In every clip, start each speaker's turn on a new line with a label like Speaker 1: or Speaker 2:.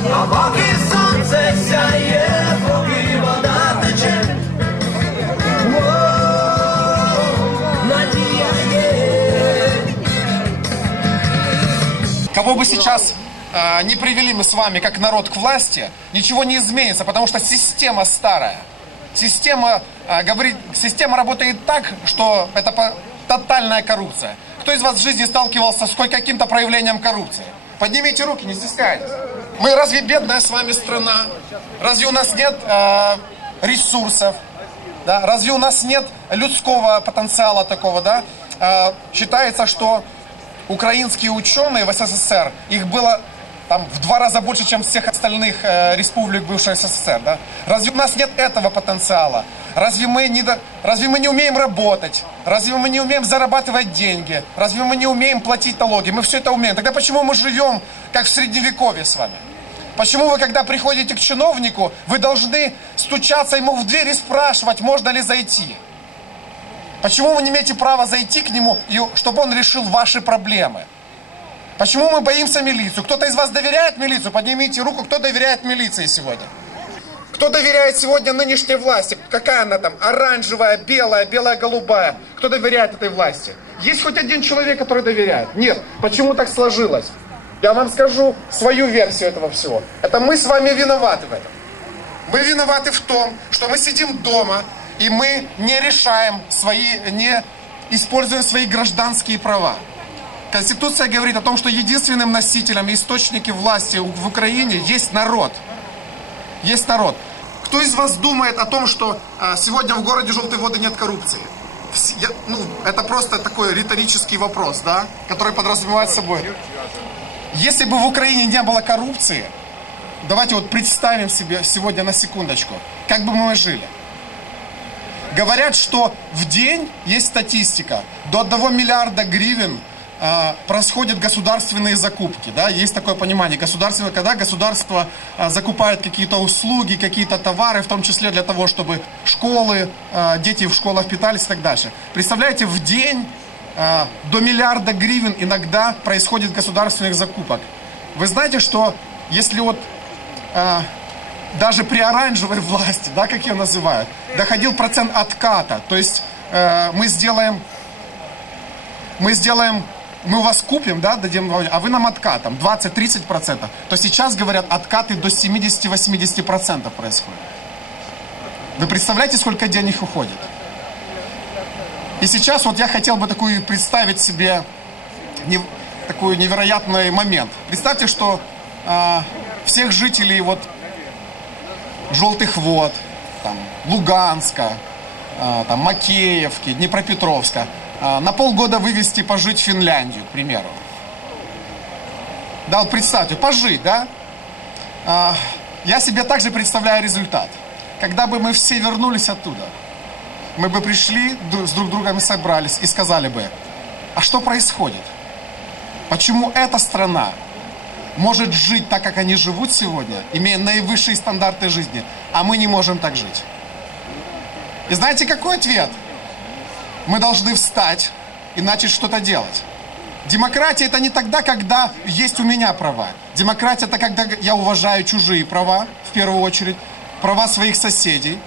Speaker 1: а поки сонце сяє, поки вода тече. О, надія є.
Speaker 2: Кого бы сейчас э, не привели мы с вами как народ к власти, ничего не изменится, потому что система старая. Система, э, говорит, система работает так, что это по- тотальная коррупция. Кто из вас в жизни сталкивался с хоть каким-то проявлением коррупции? Поднимите руки, не стесняйтесь. Мы разве бедная с вами страна? Разве у нас нет э, ресурсов? Да? Разве у нас нет людского потенциала такого, да? Э, считается, что украинские ученые в СССР, их было там в два раза больше, чем всех остальных э, республик бывшей СССР, да? Разве у нас нет этого потенциала? Разве мы, не до- Разве мы не умеем работать? Разве мы не умеем зарабатывать деньги? Разве мы не умеем платить налоги? Мы все это умеем. Тогда почему мы живем как в средневековье с вами? Почему вы, когда приходите к чиновнику, вы должны стучаться ему в дверь и спрашивать, можно ли зайти? Почему вы не имеете права зайти к нему, чтобы он решил ваши проблемы? Почему мы боимся милицию? Кто-то из вас доверяет милицию? Поднимите руку, кто доверяет милиции сегодня? Кто доверяет сегодня нынешней власти? Какая она там? Оранжевая, белая, белая, голубая. Кто доверяет этой власти? Есть хоть один человек, который доверяет? Нет. Почему так сложилось? Я вам скажу свою версию этого всего. Это мы с вами виноваты в этом. Мы виноваты в том, что мы сидим дома, и мы не решаем свои, не используем свои гражданские права. Конституция говорит о том, что единственным носителем и источником власти в Украине есть народ. Есть народ. Кто из вас думает о том, что а, сегодня в городе Желтой Воды нет коррупции? Я- ну, это просто такой риторический вопрос, да, который подразумевает собой. Если бы в Украине не было коррупции, давайте вот представим себе сегодня на секундочку, как бы мы жили. Говорят, что в день есть статистика, до 1 миллиарда гривен а, происходят государственные закупки, да, есть такое понимание, государственное, когда государство а, закупает какие-то услуги, какие-то товары, в том числе для того, чтобы школы, а, дети в школах питались и так дальше. Представляете, в день до миллиарда гривен иногда происходит государственных закупок. Вы знаете, что если вот а, даже при оранжевой власти, да, как ее называют, доходил процент отката. То есть э, мы сделаем, мы сделаем, мы вас купим, да, дадим, а вы нам откатом 20-30 процентов. То сейчас, говорят, откаты до 70-80 процентов происходят. Вы представляете, сколько денег уходит? И сейчас вот я хотел бы такую представить себе не- такой невероятный момент. Представьте, что а, всех жителей вот Желтых вод, там, Луганска, а, там, Макеевки, Днепропетровска, а, на полгода вывести пожить в Финляндию, к примеру. Да, вот представьте, пожить, да? А, Я себе также представляю результат. Когда бы мы все вернулись оттуда, мы бы пришли, с друг другом собрались и сказали бы, а что происходит? Почему эта страна может жить так, как они живут сегодня, имея наивысшие стандарты жизни, а мы не можем так жить. И знаете, какой ответ? Мы должны встать и начать что-то делать. Демократия это не тогда, когда есть у меня права. Демократия это когда я уважаю чужие права, в первую очередь, права своих соседей.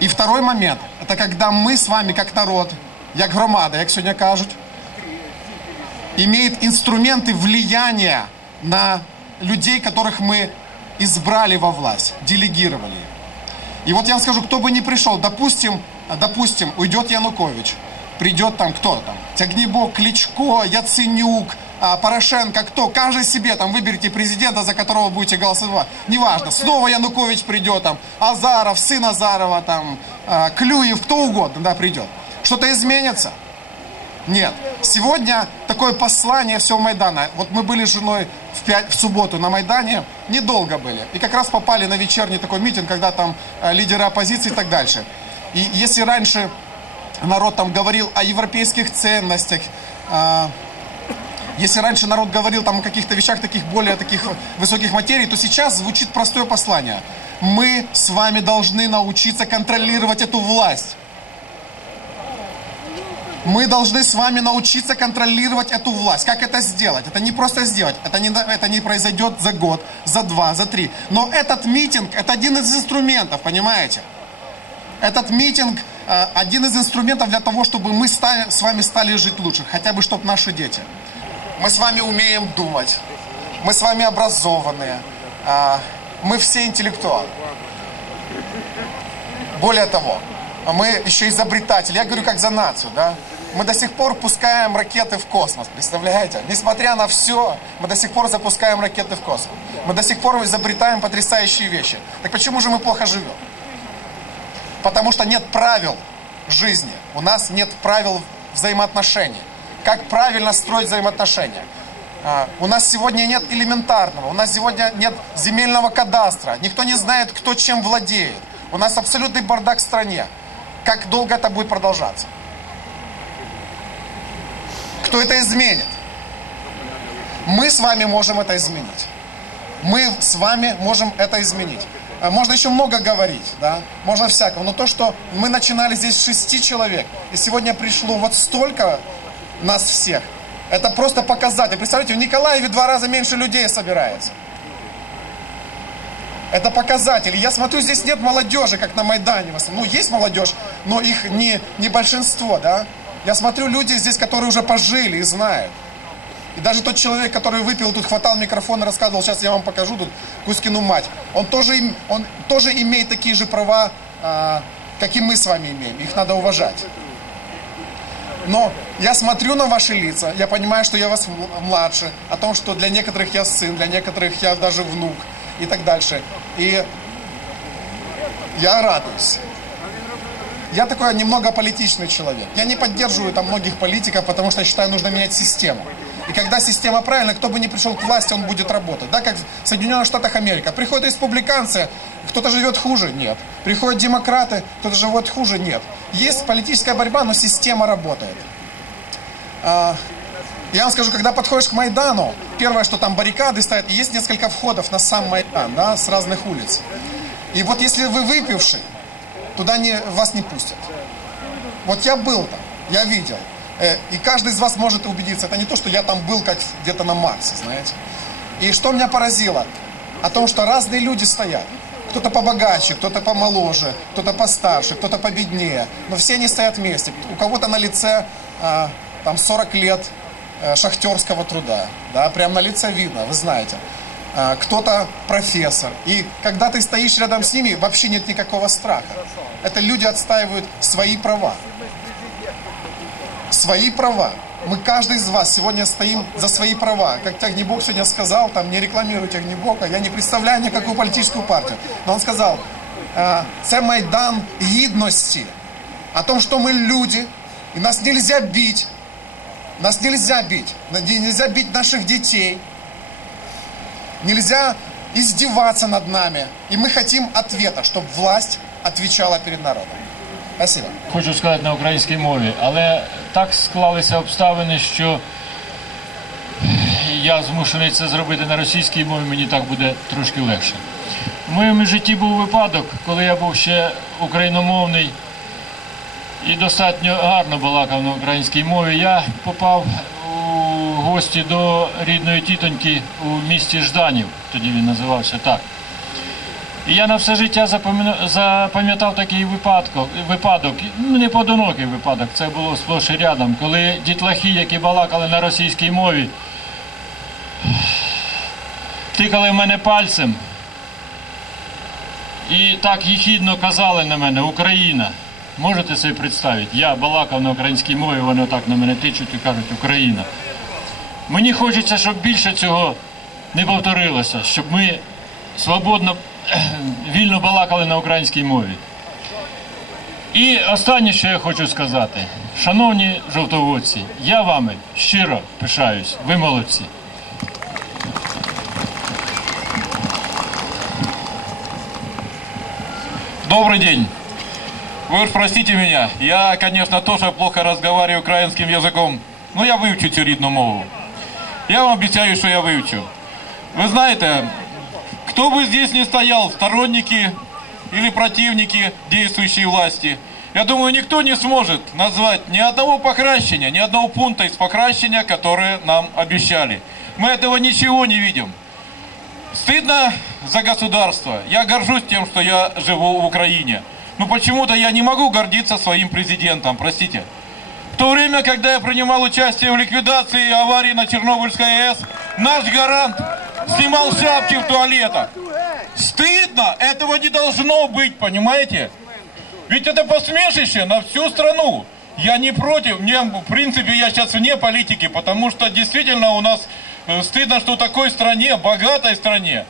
Speaker 2: И второй момент, это когда мы с вами, как народ, як громада, як сьогодні кажуть, имеет инструменты влияния на людей, которых мы избрали во власть, делегировали. И вот я вам скажу, кто бы ни пришел, допустим, допустим, уйдет Янукович, придет там кто там, Тягнебок, Кличко, Яценюк, а, Порошенко, кто, каждый себе там выберите президента, за которого будете голосовать, неважно, снова Янукович придет там, Азаров, сын Азарова там, а, Клюев, кто угодно, да, придет. Что-то изменится? Нет. Сегодня такое послание всего Майдана. Вот мы были с женой в, пять, в субботу на Майдане, недолго были. И как раз попали на вечерний такой митинг, когда там э, лидеры оппозиции и так дальше. И если раньше народ там говорил о европейских ценностях, э, если раньше народ говорил там о каких-то вещах таких более таких высоких материй, то сейчас звучит простое послание. Мы с вами должны научиться контролировать эту власть. Мы должны с вами научиться контролировать эту власть. Как это сделать? Это не просто сделать. Это не, это не произойдет за год, за два, за три. Но этот митинг, это один из инструментов, понимаете? Этот митинг э, один из инструментов для того, чтобы мы стали, с вами стали жить лучше. Хотя бы, чтобы наши дети. Мы с вами умеем думать. Мы с вами образованные. Э, мы все интеллектуалы. Более того, мы еще изобретатели. Я говорю как за нацию, да? Мы до сих пор пускаем ракеты в космос, представляете? Несмотря на все, мы до сих пор запускаем ракеты в космос. Мы до сих пор изобретаем потрясающие вещи. Так почему же мы плохо живем? Потому что нет правил жизни. У нас нет правил взаимоотношений. Как правильно строить взаимоотношения? А, у нас сегодня нет элементарного, у нас сегодня нет земельного кадастра. Никто не знает, кто чем владеет. У нас абсолютный бардак в стране. Как долго это будет продолжаться? Кто это изменит? Мы с вами можем это изменить. Мы с вами можем это изменить. А можно еще много говорить, да, можно всякого, но то, что мы начинали здесь с шести человек, и сегодня пришло вот столько нас всех, это просто показатель. Представляете, в Николаеве два раза меньше людей собирается. Это показатель. Я смотрю, здесь нет молодежи, как на Майдане. Ну, есть молодежь, но их не, не большинство, да. Я смотрю, люди здесь, которые уже пожили и знают. И даже тот человек, который выпил, тут хватал микрофон и рассказывал, сейчас я вам покажу тут Кузькину мать, он тоже, он тоже имеет такие же права, а, как и мы с вами имеем. Их надо уважать. Но я смотрю на ваши лица, я понимаю, что я вас младше, о том, что для некоторых я сын, для некоторых я даже внук и так дальше. И я радуюсь. Я такой немного политичный человек. Я не поддерживаю там многих политиков, потому что я считаю, нужно менять систему. И когда система правильная, кто бы ни пришел к власти, он будет работать. Да, как в Соединенных Штатах Америка. Приходят республиканцы, кто-то живет хуже? Нет. Приходят демократы, кто-то живет хуже? Нет. Есть политическая борьба, но система работает. А, я вам скажу, когда подходишь к Майдану, первое, что там баррикады стоят, есть несколько входов на сам Майдан, да, с разных улиц. И вот если вы выпивший, туда не, вас не пустят. Вот я был там, я видел. Э, и каждый из вас может убедиться. Это не то, что я там был как где-то на Марсе, знаете. И что меня поразило? О том, что разные люди стоят. Кто-то побогаче, кто-то помоложе, кто-то постарше, кто-то победнее. Но все они стоят вместе. У кого-то на лице а, там 40 лет а, шахтерского труда. Да, прям на лице видно, вы знаете. А, кто-то профессор. И когда ты стоишь рядом с ними, вообще нет никакого страха. Это люди отстаивают свои права свои права. Мы, каждый из вас, сегодня стоим за свои права. Как Тягнебок сегодня сказал, там, не рекламирую Тягнебока, я не представляю никакую политическую партию. Но он сказал, це Майдан гідності. О том, что мы люди, и нас нельзя бить. Нас нельзя бить. Нельзя бить наших детей. Нельзя издеваться над нами. И мы хотим ответа, чтобы власть отвечала перед народом. Спасибо.
Speaker 3: Хочу сказати на українській мові, але так склалися обставини, що я змушений це зробити на російській мові, мені так буде трошки легше. В моєму житті був випадок, коли я був ще україномовний і достатньо гарно балакав на українській мові. Я попав у гості до рідної тітоньки у місті Жданів, тоді він називався так. І я на все життя запам'ятав такий випадок, випадок, ну не поодинокий випадок, це було сплош і рядом, коли дітлахи, які балакали на російській мові, тикали в мене пальцем і так їхідно казали на мене Україна. Можете собі представити? Я балакав на українській мові, вони так на мене тичуть і кажуть Україна. Мені хочеться, щоб більше цього не повторилося, щоб ми свободно вільно балакали на українській мові. І останнє, що я хочу сказати, шановні жовтоводці, я вами щиро пишаюсь, ви молодці.
Speaker 4: Добрый день. Вы уж простите меня, я, конечно, тоже плохо разговариваю украинским языком, но я вивчу цю рідну мову. Я вам обіцяю, що я вивчу. Ви знаєте, Кто бы здесь ни стоял, сторонники или противники действующей власти, Я думаю, никто не сможет назвать ни одного покращения, ни одного пункта из покращения, которые нам обещали. Мы этого ничего не видим. Стыдно за государство. Я горжусь тем, что я живу в Украине. Но почему-то я не могу гордиться своим президентом, простите. В то время, когда я принимал участие в ликвидации аварии на Чернобыльской АЭС, наш гарант снимал шапки в туалетах. Стыдно! Этого не должно быть, понимаете? Ведь это посмешище на всю страну. Я не против, мне, в принципе, я сейчас вне политики, потому что действительно у нас э, стыдно, что в такой стране, богатой стране,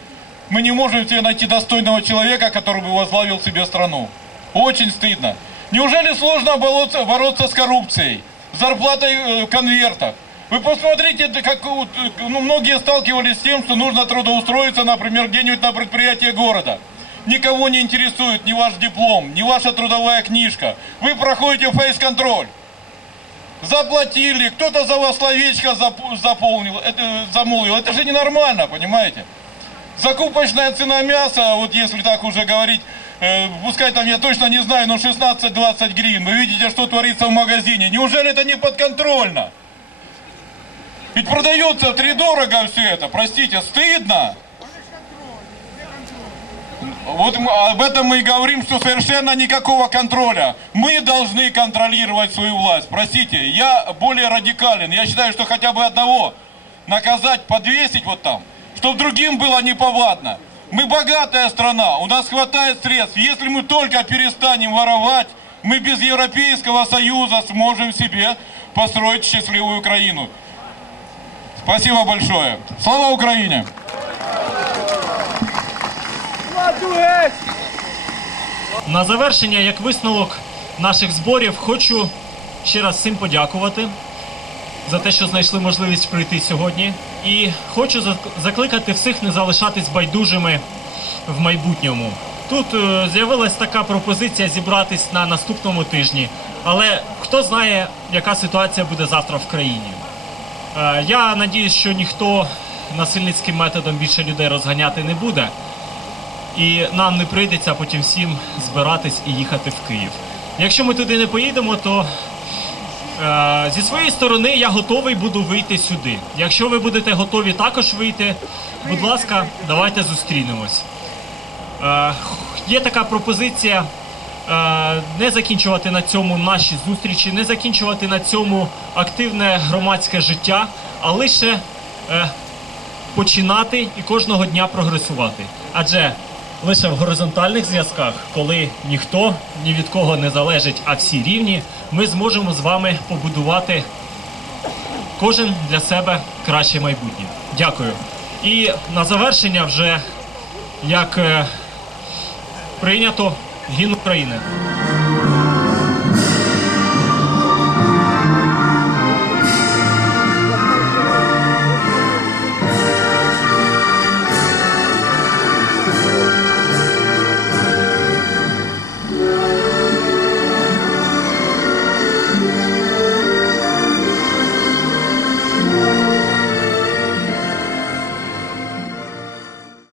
Speaker 4: мы не можем себе найти достойного человека, который бы возглавил себе страну. Очень стыдно. Неужели сложно бороться, бороться с коррупцией, зарплатой э, в конвертах? Вы посмотрите, да как ну, многие сталкивались с тем, что нужно трудоустроиться, например, где-нибудь на предприятие города. Никого не интересует ни ваш диплом, ни ваша трудовая книжка. Вы проходите фейс-контроль. Заплатили, кто-то за вас словечко зап- заполнил, это, замолвил. Это же ненормально, понимаете? Закупочная цена мяса, вот если так уже говорить, э, пускай там я точно не знаю, но 16-20 гривен. Вы видите, что творится в магазине. Неужели это не подконтрольно? Ведь продается втридорого все это, простите, стыдно. Вот об этом мы и говорим, что совершенно никакого контроля. Мы должны контролировать свою власть. Простите, я более радикален. Я считаю, что хотя бы одного наказать, подвесить вот там, чтобы другим было неповадно. Мы богатая страна, у нас хватает средств. Если мы только перестанем воровать, мы без Европейского Союза сможем себе построить счастливую Украину. Спасибо большое. Слава Украине!
Speaker 5: На завершення, як висновок наших зборів, хочу ще раз всім подякувати за те, що знайшли можливість прийти сьогодні. І хочу закликати всіх не залишатись байдужими в майбутньому. Тут е, з'явилась така пропозиція зібратись на наступному тижні, але хто знає, яка ситуація буде завтра в країні. Е, Я надіюсь, що ніхто насильницьким методом більше людей розганяти не буде. І нам не прийдеться потім всім збиратись і їхати в Київ. Якщо ми туди не поїдемо, то е, зі своєї сторони я готовий буду вийти сюди. Якщо ви будете готові також вийти, будь ласка, давайте зустрінемось. Е, є така пропозиція не закінчувати на цьому наші зустрічі, не закінчувати на цьому активне громадське життя, а лише е, починати і кожного дня прогресувати. Адже лише в горизонтальних зв'язках, коли ніхто ні від кого не залежить, а всі рівні, ми зможемо з вами побудувати кожен для себе краще майбутнє. Дякую. І на завершення, вже як е, прийнято гімн України.